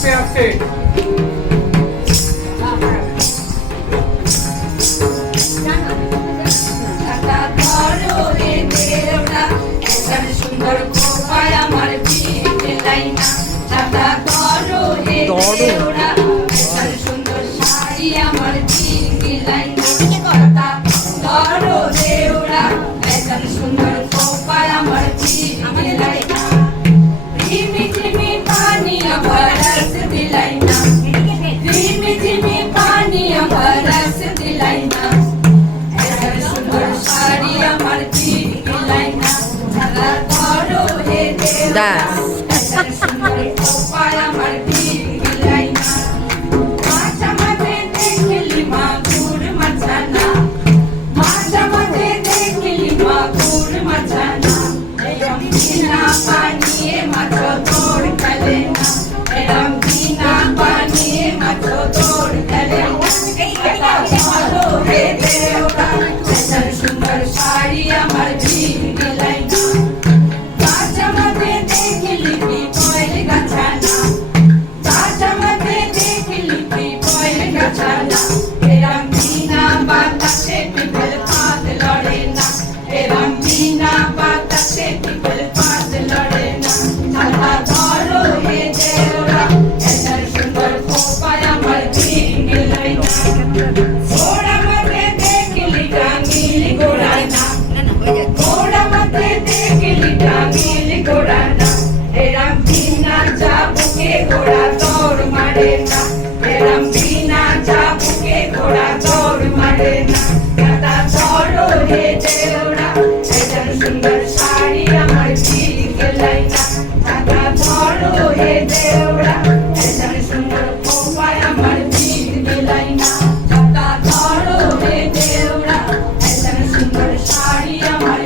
আস্তে আস্তে সুন্দর খোপায় আমার বিয়ে লাইনা দাদা করো হে দেওরা সুন্দর শাড়ি আমার বিয়ে লাইনা দাদা করো দেওরা সুন্দর খোপায় আমার বিয়ে লাইনা ঝিমি ঝিমি পানি আমার রস দিলাইনা ঝিমি ঝিমি পানি আমার রস দিলাইনা সুন্দর শাড়ি আমার বিয়ে লাইনা দাদা করো হে দেওরা সুন্দর খোপায় আমার বিয়ে লাইনা মাঝে মাঝে দেখলি মাগুর মাছানা মাঝে মাঝে দেখলি মাগুর মাছানা এরম বিনা পানিয়ে মাছ তোর গলে না এরম বিনা পানিয়ে মাছ তোর গলে না ভালো হে দেওরা সুন্দর শাড়ি আমার বিয়ে লাইনা মাঝে মাঝে দেখলি পিপল গাছানা মাঝে মাঝে দেখলি পিপল গাছানা এরম বিনা বাতাসে পিপল পাত লড়ে না এরম বিনা বাতাসে পিপল পাত লড়ে না দাদা ধরো হে দেওরা এত সুন্দর খোপায় আমার বিয়ে লাইনা ঘোড়া মাঝে দেখলি টাঙ্গিল ঘোড়ানা ঘোড়া মাঝে দেখলি টাঙ্গিল ঘোড়ানা এরম বিনা চাবুকে ঘোড়া দৌড় মারে না এরম বিনা চাবুকে ঘোড়া দৌড় মারে না দাদা ধরো হে দেওরা এত সুন্দর শাড়ি আমার বিয়ে লাইনা দাদা ধরো হে দেওরা এত সুন্দর খোপায় আমার বিয়ে লাইনা দাদা ধরো হে দেওরা এত সুন্দর শাড়ি আমার